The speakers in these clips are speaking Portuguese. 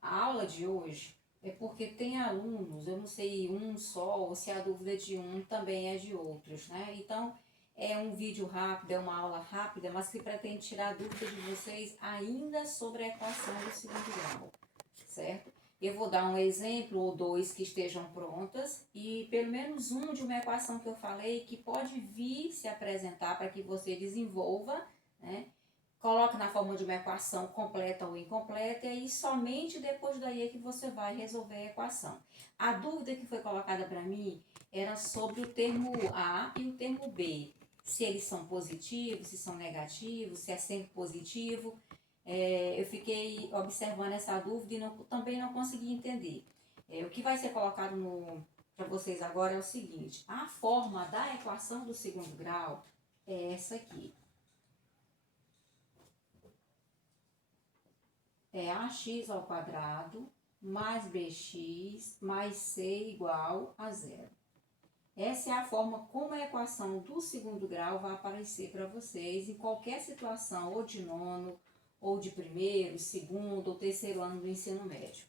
A aula de hoje é porque tem alunos, eu não sei um só, ou se a dúvida é de um também é de outros, né? Então, é um vídeo rápido, é uma aula rápida, mas que pretende tirar a dúvida de vocês ainda sobre a equação do segundo grau, certo? Eu vou dar um exemplo ou dois que estejam prontas e pelo menos um de uma equação que eu falei que pode vir se apresentar para que você desenvolva, né? Coloque na forma de uma equação completa ou incompleta e aí somente depois daí é que você vai resolver a equação. A dúvida que foi colocada para mim era sobre o termo A e o termo B. Se eles são positivos, se são negativos, se é sempre positivo. Eu fiquei observando essa dúvida e também não consegui entender. O que vai ser colocado para vocês agora é o seguinte: a forma da equação do segundo grau é essa aqui. É ax ao quadrado mais bx mais c igual a zero. Essa é a forma como a equação do segundo grau vai aparecer para vocês em qualquer situação, ou de nono, ou de primeiro, segundo ou terceiro ano do ensino médio,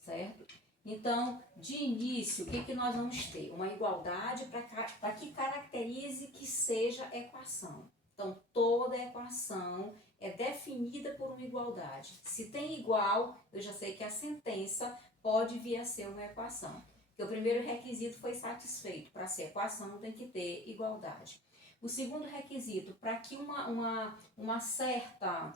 certo? Então, de início, o que nós vamos ter? Uma igualdade para que caracterize que seja equação. Então, toda equação é definida por uma igualdade. Se tem igual, eu já sei que a sentença pode vir a ser uma equação. Porque o primeiro requisito foi satisfeito. Para ser equação, tem que ter igualdade. O segundo requisito, para que uma certa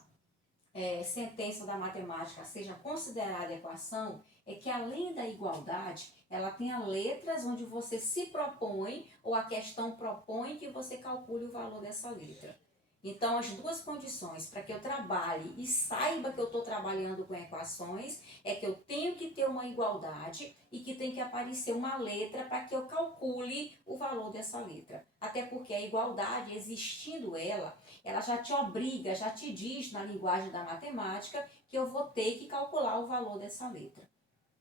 sentença da matemática seja considerada equação, é que além da igualdade, ela tenha letras onde você se propõe ou a questão propõe que você calcule o valor dessa letra. Então, as duas condições para que eu trabalhe e saiba que eu estou trabalhando com equações é que eu tenho que ter uma igualdade e que tem que aparecer uma letra para que eu calcule o valor dessa letra. Até porque a igualdade, existindo ela já te obriga, já te diz na linguagem da matemática que eu vou ter que calcular o valor dessa letra,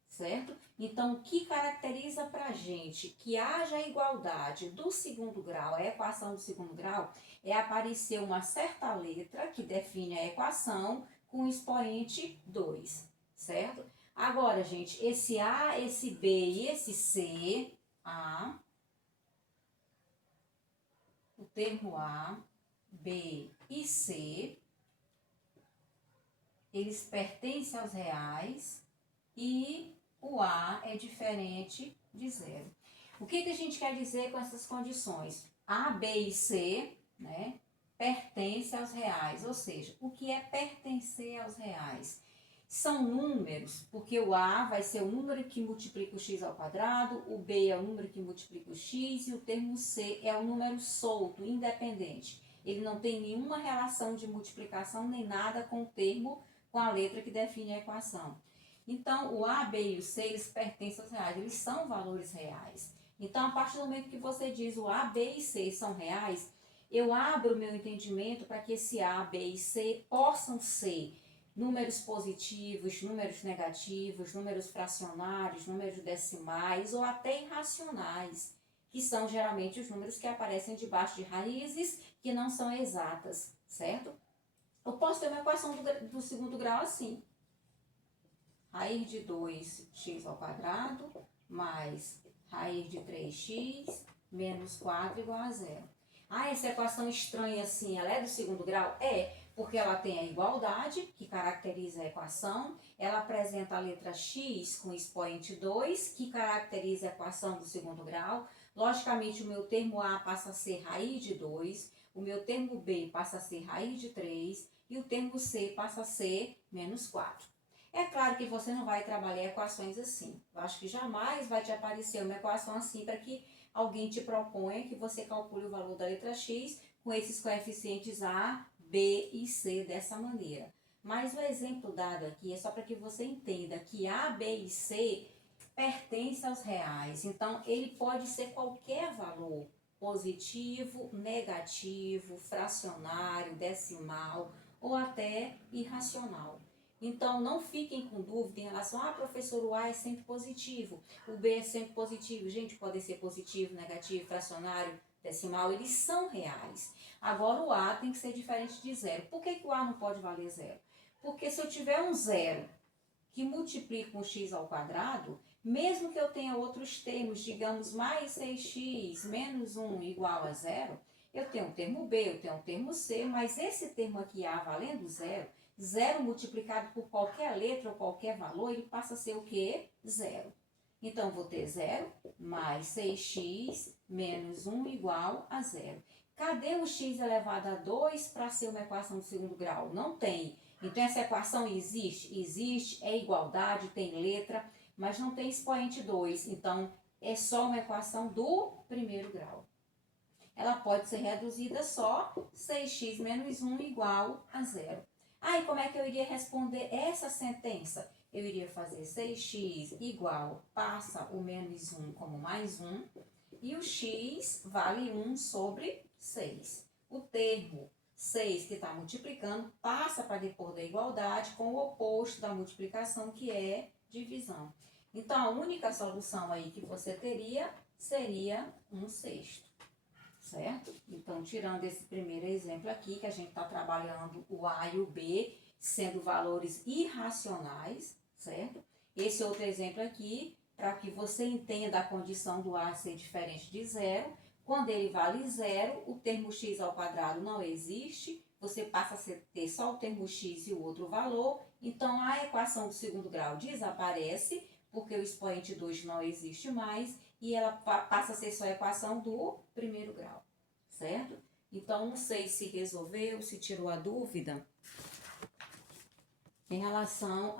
certo? Então, o que caracteriza para a gente que haja igualdade do segundo grau, a equação do segundo grau, é aparecer uma certa letra que define a equação com o expoente 2, certo? Agora, gente, esse A, esse B e esse C, o termo A, B e C, eles pertencem aos reais e o A é diferente de zero. O que a gente quer dizer com essas condições? A, B e C, né, pertencem aos reais, ou seja, o que é pertencer aos reais? São números, porque o A vai ser o número que multiplica o x ao quadrado, o B é o número que multiplica o x e o termo C é o número solto, independente. Ele não tem nenhuma relação de multiplicação nem nada com o termo, com a letra que define a equação. Então, o A, B e o C, eles pertencem aos reais, eles são valores reais. Então, a partir do momento que você diz o A, B e C são reais, eu abro o meu entendimento para que esse A, B e C possam ser números positivos, números negativos, números fracionários, números decimais ou até irracionais, que são geralmente os números que aparecem debaixo de raízes que não são exatas, certo? Eu posso ter uma equação do segundo grau assim. Raiz de 2x ao quadrado mais raiz de 3x menos 4 igual a zero. Essa equação estranha assim, ela é do segundo grau? É, porque ela tem a igualdade, que caracteriza a equação, ela apresenta a letra x com expoente 2, que caracteriza a equação do segundo grau. Logicamente, o meu termo A passa a ser raiz de 2, o meu termo B passa a ser raiz de 3 e o termo C passa a ser menos 4. É claro que você não vai trabalhar equações assim. Eu acho que jamais vai te aparecer uma equação assim para que alguém te proponha que você calcule o valor da letra x com esses coeficientes A, B e C dessa maneira. Mas o exemplo dado aqui é só para que você entenda que A, B e C pertencem aos reais. Então, ele pode ser qualquer valor, positivo, negativo, fracionário, decimal ou até irracional. Então, não fiquem com dúvida em relação professor, o A é sempre positivo, o B é sempre positivo. Gente, pode ser positivo, negativo, fracionário, decimal, eles são reais. Agora, o A tem que ser diferente de zero. Por que o A não pode valer zero? Porque se eu tiver um zero que multiplica um x ao quadrado, mesmo que eu tenha outros termos, digamos, mais 6x menos 1 igual a zero, eu tenho um termo B, eu tenho um termo C, mas esse termo aqui, A, valendo zero, zero multiplicado por qualquer letra ou qualquer valor, ele passa a ser o quê? Zero. Então, eu vou ter 0 mais 6x menos 1 igual a zero. Cadê o x elevado a 2 para ser uma equação do segundo grau? Não tem. Então, essa equação existe? Existe, é igualdade, tem letra, mas não tem expoente 2. Então, é só uma equação do primeiro grau. Ela pode ser reduzida só 6x menos 1 igual a zero. Aí, como é que eu iria responder essa sentença? Eu iria fazer 6x igual, passa o menos 1 como mais 1, e o x vale 1 sobre 6. O termo 6 que está multiplicando passa para depor da igualdade com o oposto da multiplicação, que é divisão. Então, a única solução aí que você teria seria 1/6. Certo? Então, tirando esse primeiro exemplo aqui, que a gente está trabalhando o A e o B, sendo valores irracionais, certo? Esse outro exemplo aqui, para que você entenda a condição do A ser diferente de zero, quando ele vale zero, o termo x ao quadrado não existe, você passa a ter só o termo x e o outro valor, então a equação do segundo grau desaparece, porque o expoente 2 não existe mais, e ela passa a ser só a equação do primeiro grau, certo? Então, não sei se resolveu, se tirou a dúvida em relação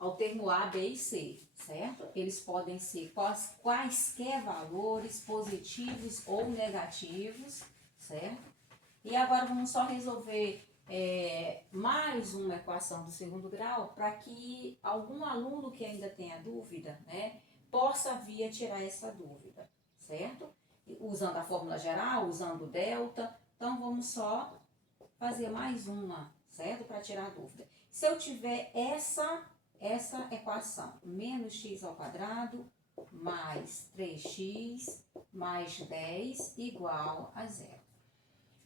ao termo A, B e C, certo? Eles podem ser quaisquer valores positivos ou negativos, certo? E agora vamos só resolver mais uma equação do segundo grau para que algum aluno que ainda tenha dúvida, né, possa vir a tirar essa dúvida, certo? Usando a fórmula geral, usando o delta. Então, vamos só fazer mais uma, certo? Para tirar a dúvida. Se eu tiver essa equação, menos x ao quadrado mais 3x mais 10 igual a zero.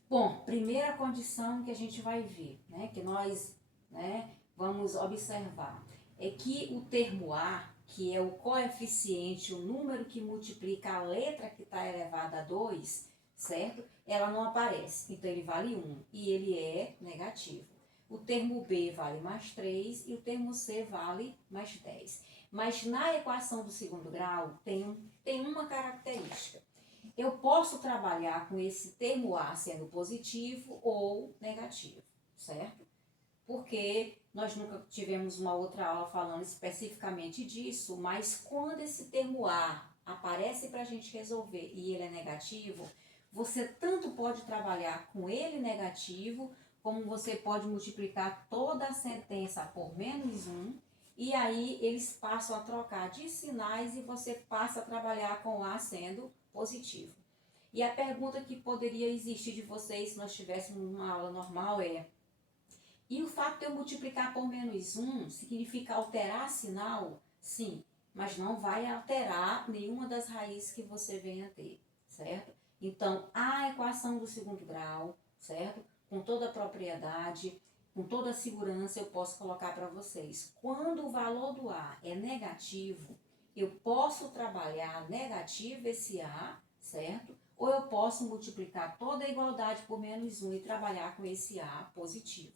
Bom, primeira condição que a gente vai ver, né, que nós, né, vamos observar, é que o termo A, que é o coeficiente, o número que multiplica a letra que está elevada a 2, certo? Ela não aparece, então ele vale 1 e ele é negativo. O termo B vale mais 3 e o termo C vale mais 10. Mas na equação do segundo grau tem uma característica. Eu posso trabalhar com esse termo A sendo positivo ou negativo, certo? Porque nós nunca tivemos uma outra aula falando especificamente disso, mas quando esse termo A aparece para a gente resolver e ele é negativo, você tanto pode trabalhar com ele negativo, como você pode multiplicar toda a sentença por menos 1, e aí eles passam a trocar de sinais e você passa a trabalhar com A sendo positivo. E a pergunta que poderia existir de vocês se nós tivéssemos uma aula normal é: e o fato de eu multiplicar por menos 1 significa alterar sinal? Sim, mas não vai alterar nenhuma das raízes que você venha a ter, certo? Então, a equação do segundo grau, certo? Com toda a propriedade, com toda a segurança, eu posso colocar para vocês. Quando o valor do A é negativo, eu posso trabalhar negativo esse A, certo? Ou eu posso multiplicar toda a igualdade por menos 1 e trabalhar com esse A positivo,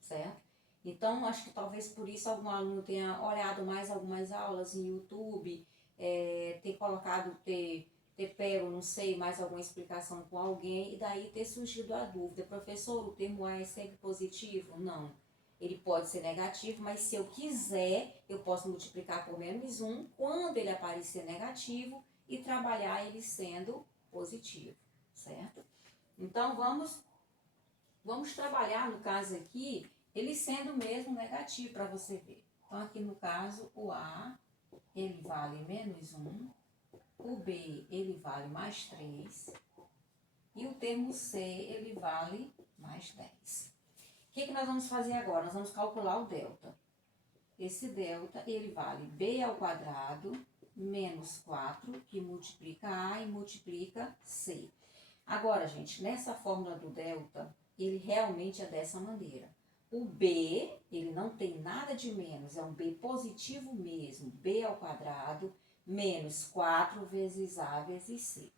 certo? Então, acho que talvez por isso algum aluno tenha olhado mais algumas aulas em YouTube, ter colocado, ter pego, não sei, mais alguma explicação com alguém, e daí ter surgido a dúvida: professor, o termo A é sempre positivo? Não. Ele pode ser negativo, mas se eu quiser, eu posso multiplicar por menos 1 quando ele aparecer negativo e trabalhar ele sendo positivo, certo? Então, vamos trabalhar, no caso aqui, ele sendo mesmo negativo para você ver. Então, aqui no caso, o A, ele vale menos 1, o B, ele vale mais 3, e o termo C, ele vale mais 10. O que nós vamos fazer agora? Nós vamos calcular o delta. Esse delta, ele vale B ao quadrado menos 4, que multiplica A e multiplica C. Agora, gente, nessa fórmula do delta, ele realmente é dessa maneira. O B, ele não tem nada de menos, é um B positivo mesmo. B ao quadrado menos 4 vezes A vezes C.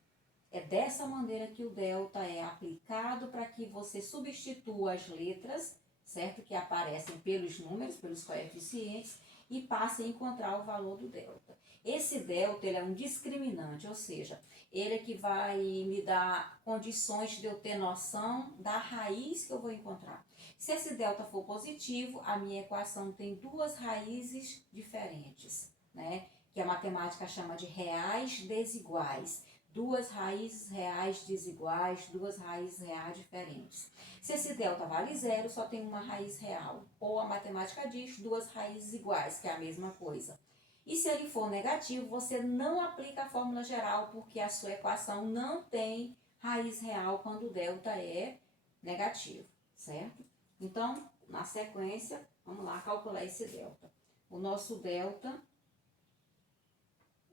É dessa maneira que o delta é aplicado para que você substitua as letras, certo? Que aparecem pelos números, pelos coeficientes, e passe a encontrar o valor do delta. Esse delta, ele é um discriminante, ou seja, ele é que vai me dar condições de eu ter noção da raiz que eu vou encontrar. Se esse delta for positivo, a minha equação tem duas raízes diferentes, né? Que a matemática chama de reais desiguais. Duas raízes reais desiguais, duas raízes reais diferentes. Se esse delta vale zero, só tem uma raiz real. Ou a matemática diz duas raízes iguais, que é a mesma coisa. E se ele for negativo, você não aplica a fórmula geral, porque a sua equação não tem raiz real quando o delta é negativo, certo? Então, na sequência, vamos lá calcular esse delta. O nosso delta,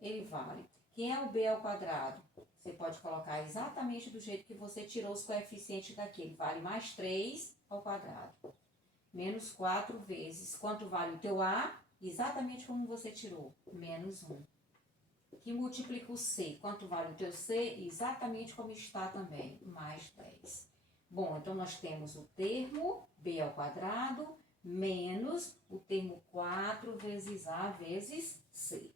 ele vale. Quem é o B ao quadrado? Você pode colocar exatamente do jeito que você tirou os coeficientes daqui. Ele vale mais 3 ao quadrado. Menos 4 vezes. Quanto vale o teu A? Exatamente como você tirou. Menos 1. Que multiplica o C. Quanto vale o teu C? Exatamente como está também. Mais 10. Bom, então nós temos o termo B ao quadrado menos o termo 4 vezes A vezes C.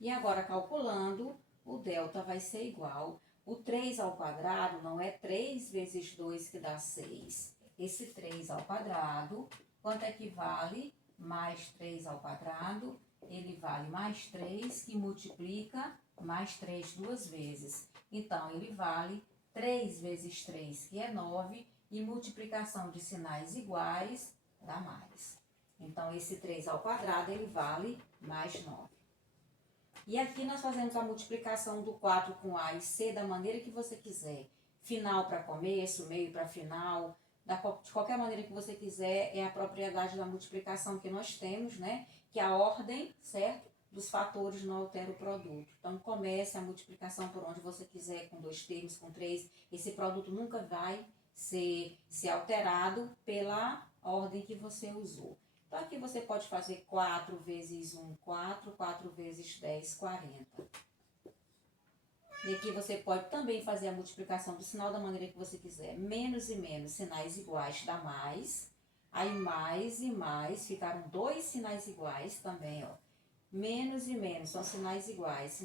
E agora, calculando, o delta vai ser igual. O 3 ao quadrado não é 3 vezes 2 que dá 6. Esse 3 ao quadrado, quanto é que vale? Mais 3 ao quadrado, ele vale mais 3, que multiplica mais 3 duas vezes. Então, ele vale 3 vezes 3, que é 9, e multiplicação de sinais iguais dá mais. Então, esse 3 ao quadrado, ele vale mais 9. E aqui nós fazemos a multiplicação do 4 com A e C da maneira que você quiser. Final para começo, meio para final, de qualquer maneira que você quiser, é a propriedade da multiplicação que nós temos, né? Que a ordem, certo? Dos fatores não altera o produto. Então, comece a multiplicação por onde você quiser, com 2 termos, com 3. Esse produto nunca vai ser alterado pela ordem que você usou. Então, aqui você pode fazer 4 vezes 1, 4, 4 vezes 10, 40. E aqui você pode também fazer a multiplicação do sinal da maneira que você quiser. Menos e menos, sinais iguais dá mais. Aí mais e mais, ficaram 2 sinais iguais também, ó. Menos e menos são sinais iguais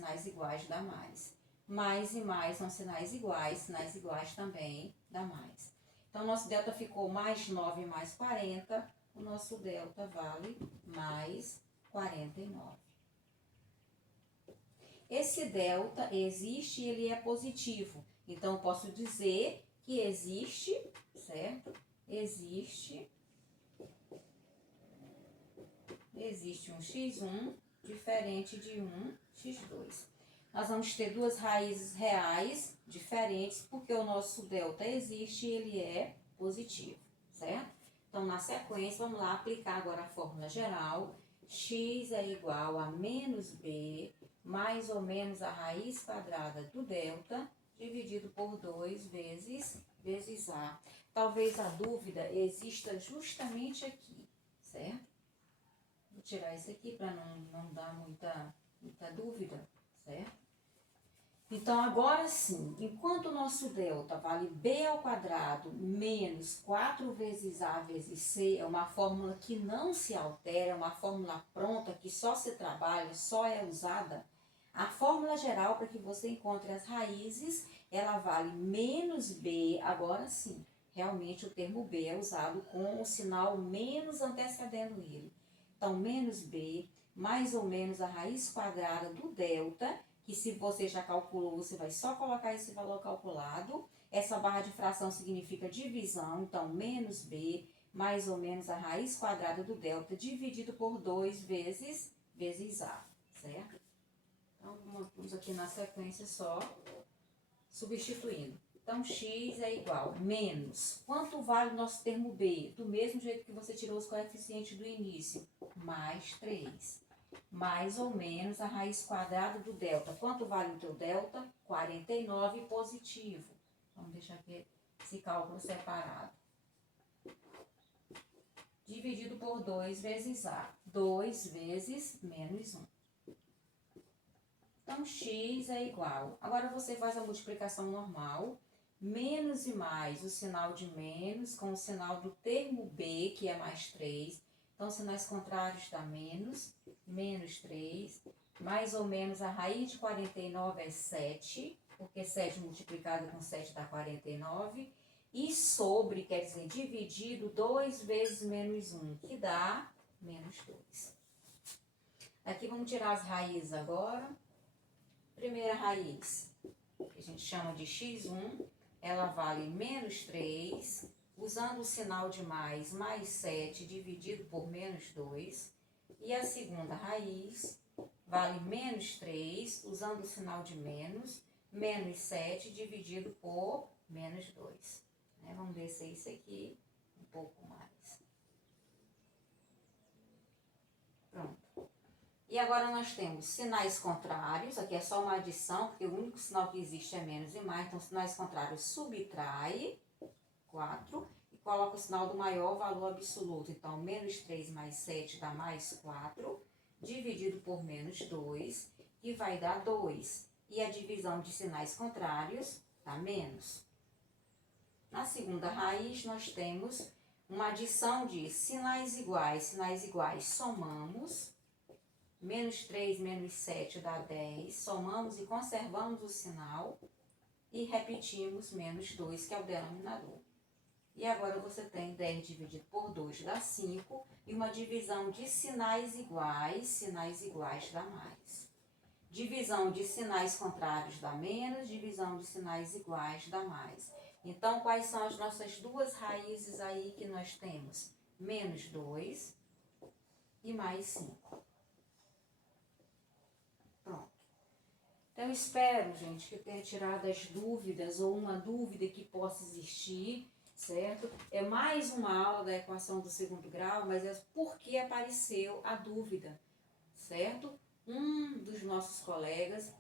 dá mais. Mais e mais são sinais iguais também dá mais. Então, nosso delta ficou mais 9 mais 40. O nosso delta vale mais 49. Esse delta existe e ele é positivo. Então, eu posso dizer que existe, certo? Existe um x1 diferente de um x2. Nós vamos ter duas raízes reais diferentes, porque o nosso delta existe e ele é positivo, certo? Então, na sequência, vamos lá aplicar agora a fórmula geral. X é igual a menos B, mais ou menos a raiz quadrada do delta, dividido por 2 vezes A. Talvez a dúvida exista justamente aqui, certo? Vou tirar isso aqui para não dar muita dúvida, certo? Então, agora sim, enquanto o nosso delta vale B ao quadrado menos 4 vezes A vezes C, é uma fórmula que não se altera, é uma fórmula pronta que só se trabalha, só é usada. A fórmula geral para que você encontre as raízes, ela vale menos B, agora sim. Realmente o termo B é usado com o sinal menos antecedendo ele. Então, menos B, mais ou menos a raiz quadrada do delta, que se você já calculou, você vai só colocar esse valor calculado. Essa barra de fração significa divisão, então menos B, mais ou menos a raiz quadrada do delta, dividido por 2 vezes A, certo? Então, vamos aqui na sequência só, substituindo. Então, x é igual menos. Quanto vale o nosso termo B? Do mesmo jeito que você tirou os coeficientes do início, mais 3. Mais ou menos a raiz quadrada do delta. Quanto vale o teu delta? 49 positivo. Vamos deixar aqui esse cálculo separado. dividido por 2 vezes A. 2 vezes menos 1. Então, x é igual. Agora, você faz a multiplicação normal. Menos e mais, o sinal de menos com o sinal do termo B, que é mais 3. Então, sinais contrários dá menos. Menos 3. Mais ou menos a raiz de 49 é 7. Porque 7 multiplicado com 7 dá 49. E sobre, quer dizer, dividido 2 vezes menos 1, que dá menos 2. Aqui vamos tirar as raízes agora. Primeira raiz, que a gente chama de x1, ela vale menos 3, usando o sinal de mais 7 dividido por menos 2. E a segunda raiz vale menos 3, usando o sinal de menos 7 dividido por menos 2. Vamos descer isso aqui um pouco mais. Pronto. E agora nós temos sinais contrários, aqui é só uma adição, porque o único sinal que existe é menos e mais, então sinais contrários subtrai 4 e coloca o sinal do maior valor absoluto. Então, menos 3 mais 7 dá mais 4, dividido por menos 2, que vai dar 2. E a divisão de sinais contrários dá menos. Na segunda raiz, nós temos uma adição de sinais iguais, somamos. Menos 3 menos 7 dá 10, somamos e conservamos o sinal e repetimos menos 2, que é o denominador. E agora você tem 10 dividido por 2 dá 5, e uma divisão de sinais iguais dá mais. Divisão de sinais contrários dá menos, divisão de sinais iguais dá mais. Então, quais são as nossas duas raízes aí que nós temos? Menos 2 e mais 5. Pronto. Então, eu espero, gente, que eu tenha tirado as dúvidas ou uma dúvida que possa existir, certo? É mais uma aula da equação do segundo grau, mas é porque apareceu a dúvida, certo? Um dos nossos colegas,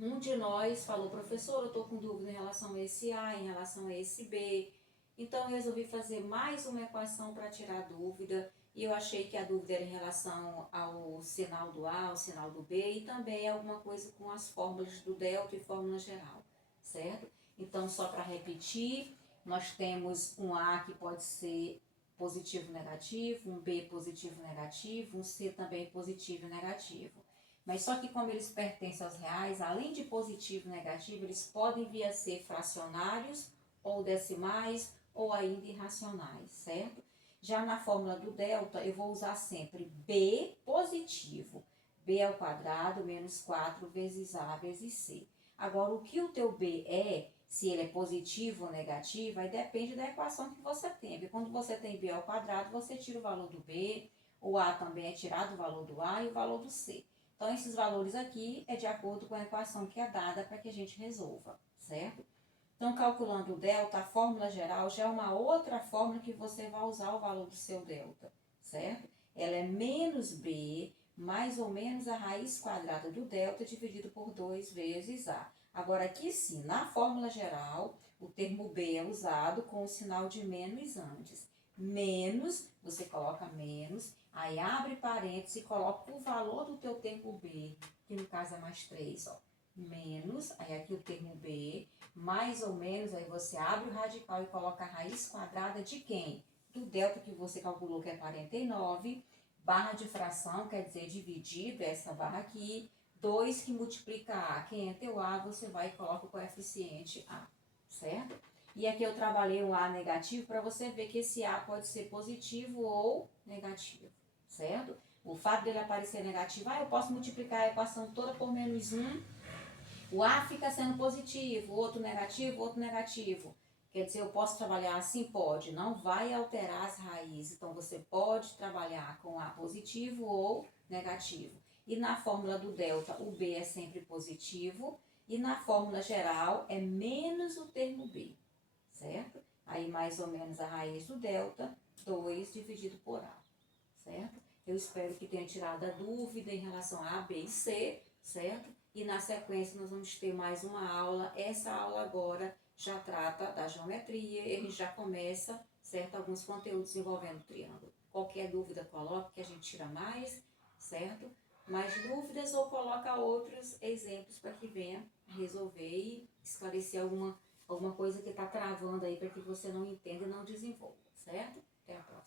um de nós falou, professor, eu estou com dúvida em relação a esse A, em relação a esse B. Então, eu resolvi fazer mais uma equação para tirar a dúvida. E eu achei que a dúvida era em relação ao sinal do A, ao sinal do B, e também alguma coisa com as fórmulas do delta e fórmula geral, certo? Então, só para repetir, nós temos um A que pode ser positivo negativo, um B positivo negativo, um C também positivo e negativo. Mas só que como eles pertencem aos reais, além de positivo e negativo, eles podem vir a ser fracionários ou decimais ou ainda irracionais, certo? Já na fórmula do delta, eu vou usar sempre B positivo. B ao quadrado menos 4 vezes A vezes C. Agora, o que o teu B é, se ele é positivo ou negativo, aí depende da equação que você tem. Porque quando você tem B ao quadrado, você tira o valor do B, o A também é tirado o valor do A e o valor do C. Então, esses valores aqui é de acordo com a equação que é dada para que a gente resolva, certo? Então, calculando o delta, a fórmula geral já é uma outra fórmula que você vai usar o valor do seu delta, certo? Ela é menos B, mais ou menos a raiz quadrada do delta dividido por 2 vezes A. Agora, aqui sim, na fórmula geral, o termo B é usado com o sinal de menos antes. Menos, você coloca menos, aí abre parênteses e coloca o valor do teu termo B, que no caso é mais 3, ó. Menos, aí aqui o termo B, mais ou menos, aí você abre o radical e coloca a raiz quadrada de quem? Do delta que você calculou, que é 49, barra de fração, quer dizer, dividido, essa barra aqui, 2 que multiplica A. Quem é teu A, você vai e coloca o coeficiente A, certo? E aqui eu trabalhei um A negativo para você ver que esse A pode ser positivo ou negativo, certo? O fato dele aparecer negativo, eu posso multiplicar a equação toda por menos 1, o A fica sendo positivo, o outro negativo. Quer dizer, eu posso trabalhar assim? Pode. Não vai alterar as raízes. Então, você pode trabalhar com A positivo ou negativo. E na fórmula do delta, o B é sempre positivo. E na fórmula geral, é menos o termo B, certo? Aí, mais ou menos, a raiz do delta, 2 dividido por A, certo? Eu espero que tenha tirado a dúvida em relação a A, B e C, certo? e na sequência nós vamos ter mais uma aula. Essa aula agora já trata da geometria, ele já começa, certo? Alguns conteúdos envolvendo triângulo. Qualquer dúvida coloque que a gente tira mais, certo? Mais dúvidas ou coloca outros exemplos para que venha resolver e esclarecer alguma coisa que está travando aí para que você não entenda e não desenvolva, certo? Até a próxima.